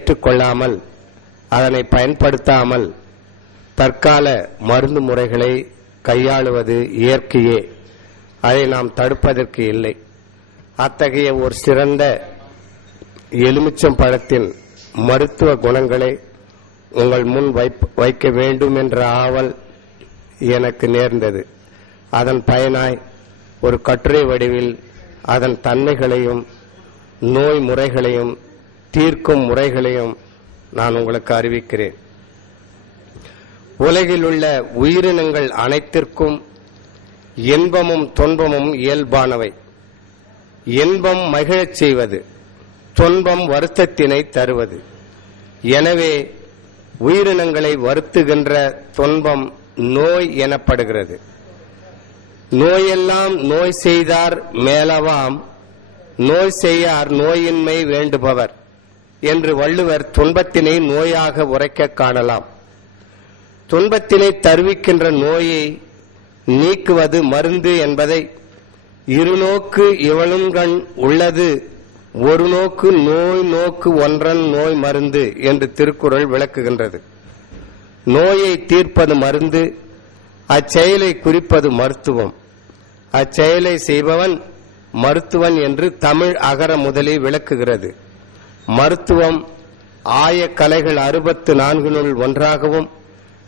ஏற்றுக்கொள்ளாமல் அதனை பயன்படுத்தாமல் தற்கால மருந்து முறைகளை கையாளுவது இயற்கையே. அதை நாம் தடுப்பதற்கு இல்லை. அத்தகைய ஒரு சிறந்த எலுமிச்சம் பழத்தின் மருத்துவ குணங்களை உங்கள் முன் வைக்க வேண்டும் என்ற ஆவல் எனக்கு நேர்ந்தது. அதன் பயனாய் ஒரு கட்டுரை வடிவில் அதன் தன்மைகளையும் நோய் முறைகளையும் தீர்க்கும் முறைகளையும் நான் உங்களுக்கு அறிவிக்கிறேன். உலகில் உள்ள உயிரினங்கள் அனைத்திற்கும் இன்பமும் துன்பமும் இயல்பானவை. இன்பம் மகிழச் செய்வது, துன்பம் வருத்தத்தினை தருவது. எனவே உயிரினங்களை வருத்துகின்ற துன்பம் நோய் எனப்படுகிறது. நோயெல்லாம் நோய் செய்தார் மேலவாம், நோய் செய்யார் நோயின்மை வேண்டுபவர் என்று வள்ளுவர் துன்பத்தினை நோயாக உரைக்க காணலாம். துன்பத்தினை தருவிக்கின்ற நோயை நீக்குவது மருந்து என்பதை இருநோக்கு இவளுங்கண் உள்ளது ஒரு நோக்கு நோய் நோக்கு ஒன்றன் நோய் மருந்து என்று திருக்குறள் விளக்குகின்றது. நோயை தீர்ப்பது மருந்து, அச்செயலை குறிப்பது மருத்துவம். அச்செயலை செய்பவன் மருத்துவன் என்று தமிழ் அகர முதலி விளக்குகிறது. மருத்துவம் ஆய கலைகள் 64 ஒன்றாகவும்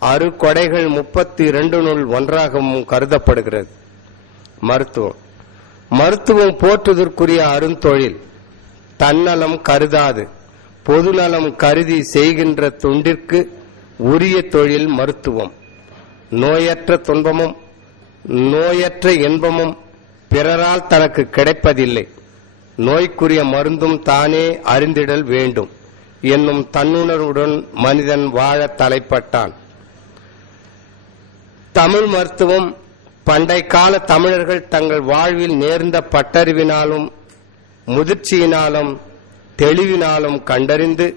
அறுகொடைகள் 32 ஒன்றாகவும் கருதப்படுகிறது. மருத்துவம் போற்றுதற்குரிய அருந்தொழில். தன்னலம் கருதாது பொதுநலம் கருதி செய்கின்ற தொண்டிற்கு உரிய தொழில் மருத்துவம். நோயற்ற துன்பமும் நோயற்ற இன்பமும் பிறரால் தனக்கு கிடைப்பதில்லை. நோய்க்குரிய மருந்தும் தானே அறிந்திடல் வேண்டும் என்னும் தன்னுணர்வுடன் மனிதன் வாழ தலைப்பட்டான். தமிழ் மருத்துவம் பண்டை கால தமிழர்கள் தங்கள் வாழ்வில் நேர்ந்த பட்டறிவினாலும் முதிர்ச்சியினாலும் தெளிவினாலும் கண்டறிந்து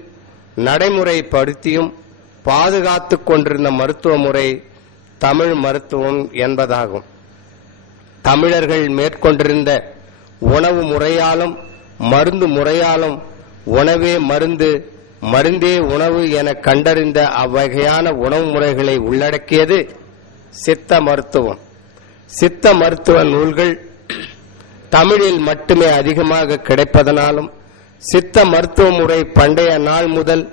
நடைமுறைப்படுத்தியும் பாதுகாத்துக் கொண்டிருந்த மருத்துவ முறை தமிழ் மருத்துவம் என்பதாகும். தமிழர்கள் மேற்கொண்டிருந்த உணவு முறையாலும் மருந்து முறையாலும் உணவே மருந்து, மருந்தே உணவு என கண்டறிந்த அவ்வகையான உணவு முறைகளை உள்ளடக்கியது சித்த மருத்துவம். சித்த மருத்துவ நூல்கள் தமிழில் மட்டுமே அதிகமாக கிடைப்பதனாலும் சித்த மருத்துவ முறை பண்டைய நாள் முதல்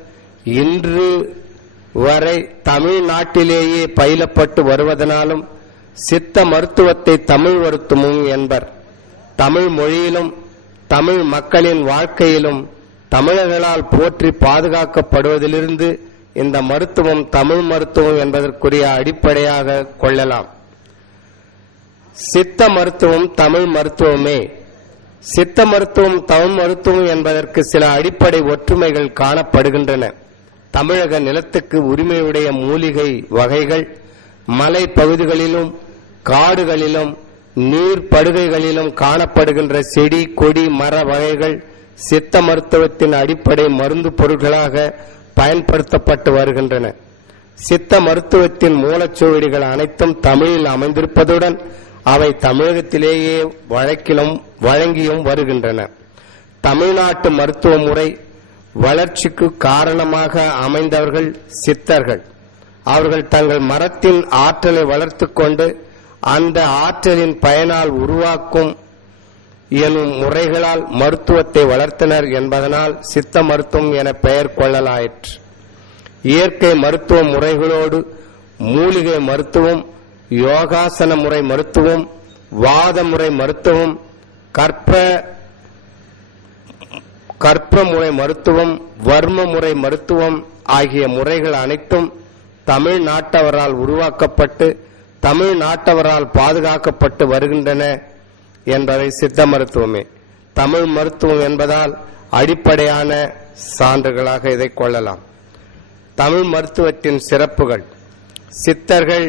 இன்று வரை தமிழ்நாட்டிலேயே பயிலப்பட்டு வருவதனாலும் சித்த மருத்துவத்தை தமிழ் மருத்துவம் என்பர். தமிழ் மொழியிலும் தமிழ் மக்களின் வாழ்க்கையிலும் தமிழர்களால் போற்றி பாதுகாக்கப்படுவதிலிருந்து இந்த மருத்துவம் தமிழ் மருத்துவம் என்பதற்குரிய அடிப்படையாக கொள்ளலாம். சித்த மருத்துவம் தமிழ் மருத்துவமே. சித்த மருத்துவம் தமிழ் மருத்துவம் என்பதற்கு சில அடிப்படை ஒற்றுமைகள் காணப்படுகின்றன. தமிழக நிலத்துக்கு உரிமையுடைய மூலிகை வகைகள் மலை பகுதிகளிலும் காடுகளிலும் நீர்ப்படுகைகளிலும் காணப்படுகின்ற செடி கொடி மர வகைகள் சித்த மருத்துவத்தின் அடிப்படை மருந்து பொருட்களாக பயன்படுத்தப்பட்டு வருகின்றன. சித்த மருத்துவத்தின் மூலச்சுவடிகள் அனைத்தும் தமிழில் அமைந்திருப்பதுடன் அவை தமிழகத்திலேயே வழங்கியும் வருகின்றன. தமிழ்நாட்டு மருத்துவ முறை வளர்ச்சிக்கு காரணமாக அமைந்தவர்கள் சித்தர்கள். அவர்கள் தங்கள் மரத்தின் ஆற்றலை வளர்த்துக் கொண்டு அந்த ஆற்றலின் பயனால் உருவாக்கும் எனும் முறைகளால் மருத்துவத்தை வளர்த்தனர் என்பதனால் சித்த மருத்துவம் என பெயர் கொள்ளலாயிற்று. இயற்கை மருத்துவ முறைகளோடு மூலிகை மருத்துவம், யோகாசன முறை மருத்துவம், வாத முறை மருத்துவம், கற்ப முறை மருத்துவம், வர்ம முறை மருத்துவம் ஆகிய முறைகள் அனைத்தும் தமிழ்நாட்டவரால் உருவாக்கப்பட்டு தமிழ்நாட்டவரால் பாதுகாக்கப்பட்டு வருகின்றன என்பதை சித்த மருத்துவமே. தமிழ் மருத்துவம் என்பதால் அடிப்படையான சான்றுகளாக இதை கொள்ளலாம். தமிழ் மருத்துவத்தின் சிறப்புகள். சித்தர்கள்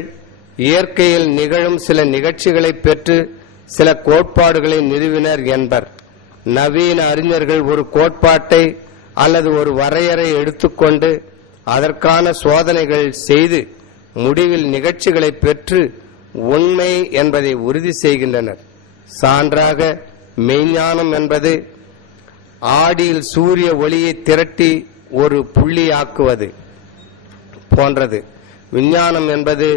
இயற்கையில் நிகழும் சில நிகழ்ச்சிகளை பெற்று சில கோட்பாடுகளை நிறுவினர் என்பர். நவீன அறிஞர்கள் ஒரு கோட்பாட்டை அல்லது ஒரு வரையறை எடுத்துக்கொண்டு அதற்கான சோதனைகள் செய்து முடிவில் நிகழ்ச்சிகளை பெற்று உண்மை என்பதை உறுதி செய்கின்றனர். சான்றாக மெய்ஞானம் என்பது ஆடியில் சூரிய ஒளியை திரட்டி ஒரு புள்ளியாக்குவது போன்றது. விஞ்ஞானம் என்பது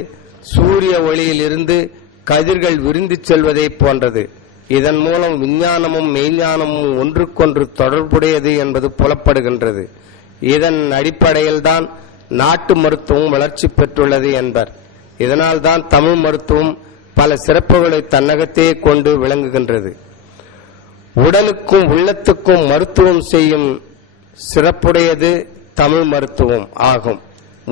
சூரிய ஒளியில் இருந்து கதிர்கள் விரிந்து செல்வதை போன்றது. இதன் மூலம் விஞ்ஞானமும் மெய்ஞானமும் ஒன்றுக்கொன்று தொடர்புடையது என்பது புலப்படுகின்றது. இதன் அடிப்படையில்தான் நாட்டு மருத்துவம் வளர்ச்சி பெற்றுள்ளது என்பர். இதனால்தான் தமிழ் மருத்துவம் பல சிறப்புகளை தன்னகத்தே கொண்டு விளங்குகின்றது. உடலுக்கும் உள்ளத்துக்கும் மருத்துவம் செய்யும் சிறப்புடையது தமிழ் மருத்துவம் ஆகும்.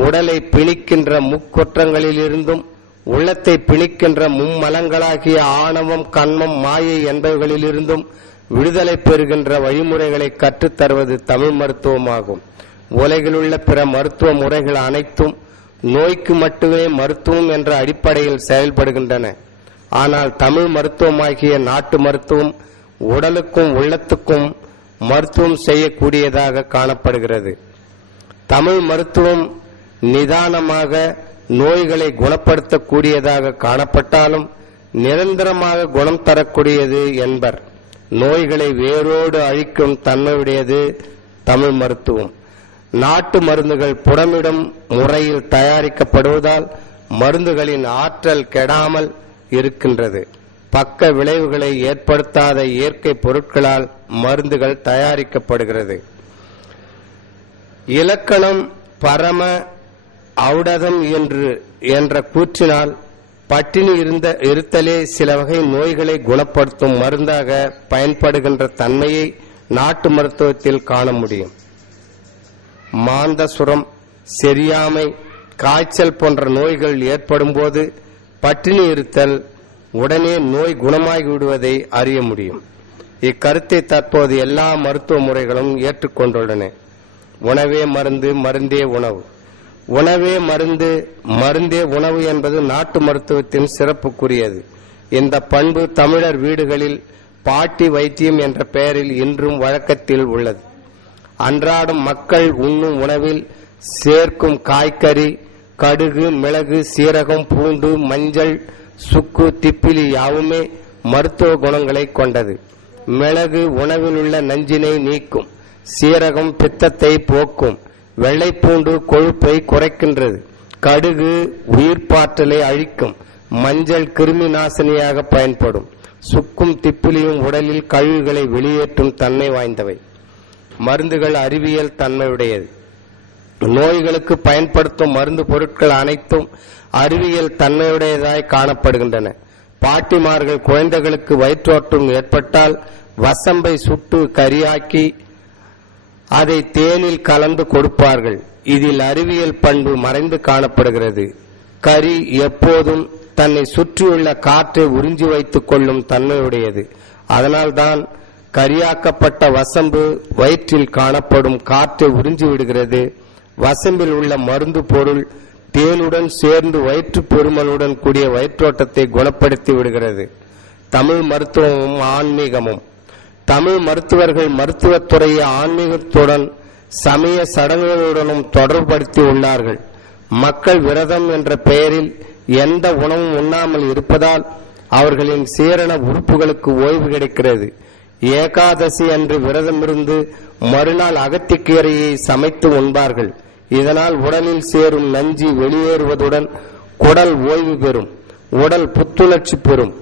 உடலை பிணிக்கின்ற முக்குற்றங்களிலிருந்தும் உள்ளத்தை பிணிக்கின்ற மும்மலங்களாகிய ஆணவம், கண்மம், மாயை என்பவைகளிலிருந்தும் விடுதலை பெறுகின்ற வழிமுறைகளை கற்றுத்தருவது தமிழ் மருத்துவமாகும். உலகிலுள்ள பிற மருத்துவ முறைகள் அனைத்தும் நோய்க்கு மட்டுமே மருத்துவம் என்ற அடிப்படையில் செயல்படுகின்றன. ஆனால் தமிழ் மருத்துவமாகிய நாட்டு மருத்துவம் உடலுக்கும் உள்ளத்துக்கும் மருத்துவம் செய்யக்கூடியதாக காணப்படுகிறது. தமிழ் மருத்துவம் நிதானமாக நோய்களை குணப்படுத்தக்கூடியதாக காணப்பட்டாலும் நிரந்தரமாக குணம் தரக்கூடியது என்பர். நோய்களை வேரோடு அழிக்கும் தன்மையுடையது தமிழ் மருத்துவம். நாட்டு மருந்துகள் புடமிடும் முறையில் தயாரிக்கப்படுவதால் மருந்துகளின் ஆற்றல் கெடாமல் இருக்கின்றது. பக்க விளைவுகளை ஏற்படுத்தாத இயற்கை பொருட்களால் மருந்துகள் தயாரிக்கப்படுகிறது. இலக்கணம் பரம ஔடதம் என்ற கூற்றினால் பட்டினி இருத்தலே சில வகை நோய்களை குணப்படுத்தும் மருந்தாக பயன்படுகின்ற தன்மையை நாட்டு மருத்துவத்தில் காண முடியும். மாந்தசுரம், செரியாமை, காய்ச்சல் போன்ற நோய்கள் ஏற்படும் போது பட்டினி இருத்தல் உடனே நோய் குணமாகிவிடுவதை அறிய முடியும். இக்கருத்தை தற்போது எல்லா மருத்துவ முறைகளும் ஏற்றுக்கொண்டுள்ளன. உணவே மருந்து, மருந்தே உணவு. உணவே மருந்து, மருந்தே உணவு என்பது நாட்டு மருத்துவத்தின் சிறப்புக்குரியது. இந்த பண்பு தமிழர் வீடுகளில் பாட்டி வைத்தியம் என்ற பெயரில் இன்றும் வழக்கத்தில் உள்ளது. அன்றாடம் மக்கள் உண்ணும் உணவில் சேர்க்கும் காய்கறி, கடுகு, மிளகு, சீரகம், பூண்டு, மஞ்சள், சுக்கு, திப்பிலி யாவுமே மருத்துவ குணங்களை கொண்டது. மிளகு உணவில் உள்ள நஞ்சினை நீக்கும், சீரகம் பித்தத்தை போக்கும், வெள்ளைப்பூண்டு கொழுப்பை குறைக்கின்றது, கடுகு உயிர்ப்பாற்றலை அழிக்கும், மஞ்சள் கிருமி நாசினியாக பயன்படும், சுக்கும் திப்பிலியும் உடலில் கழிவுகளை வெளியேற்றும் தன்மை வாய்ந்தவை. மருந்துகள் அறிவியல் தன்மையுடையது. நோய்களுக்கு பயன்படுத்தும் மருந்து பொருட்கள் அனைத்தும் அறிவியல் தன்மையுடையதாய் காணப்படுகின்றன. பாட்டிமார்கள் குழந்தைகளுக்கு வயிற்றோட்டம் ஏற்பட்டால் வசம்பை சுட்டு கரியாக்கி அதை தேனில் கலந்து கொடுப்பார்கள். இதில் அறிவியல் பண்பு மறைந்து காணப்படுகிறது. கரி எப்போதும் தன்னை சுற்றியுள்ள காற்றை உறிஞ்சி வைத்துக் கொள்ளும் தன்மையுடையது. அதனால்தான் கரியாக்கப்பட்ட வசம்பு வயிற்றில் காணப்படும் காற்றை உறிஞ்சி விடுகிறது. வசம்பில் உள்ள மருந்து பொருள் தேனுடன் சேர்ந்து வயிற்று பெருமலுடன் கூடிய வயிற்றோட்டத்தை குணப்படுத்தி விடுகிறது. தமிழ் மருத்துவமும் ஆன்மீகமும். தமிழ் மருத்துவர்கள் மருத்துவத்துறையை ஆன்மீகத்துடன் சமய சடங்குகளுடனும் தொடர்புபடுத்தி உள்ளார்கள். மக்கள் விரதம் என்ற பெயரில் எந்த உணவும் உண்ணாமல் இருப்பதால் அவர்களின் சீரண உறுப்புகளுக்கு ஓய்வு கிடைக்கிறது. ஏகாதசி அன்று விரதமிருந்து மறுநாள் அகத்திக்கீரையை சமைத்து உண்பார்கள். இதனால் உடலில் சேரும் நஞ்சு வெளியேறுவதுடன் குடல் ஓய்வு பெறும், உடல் புத்துணர்ச்சி பெறும்.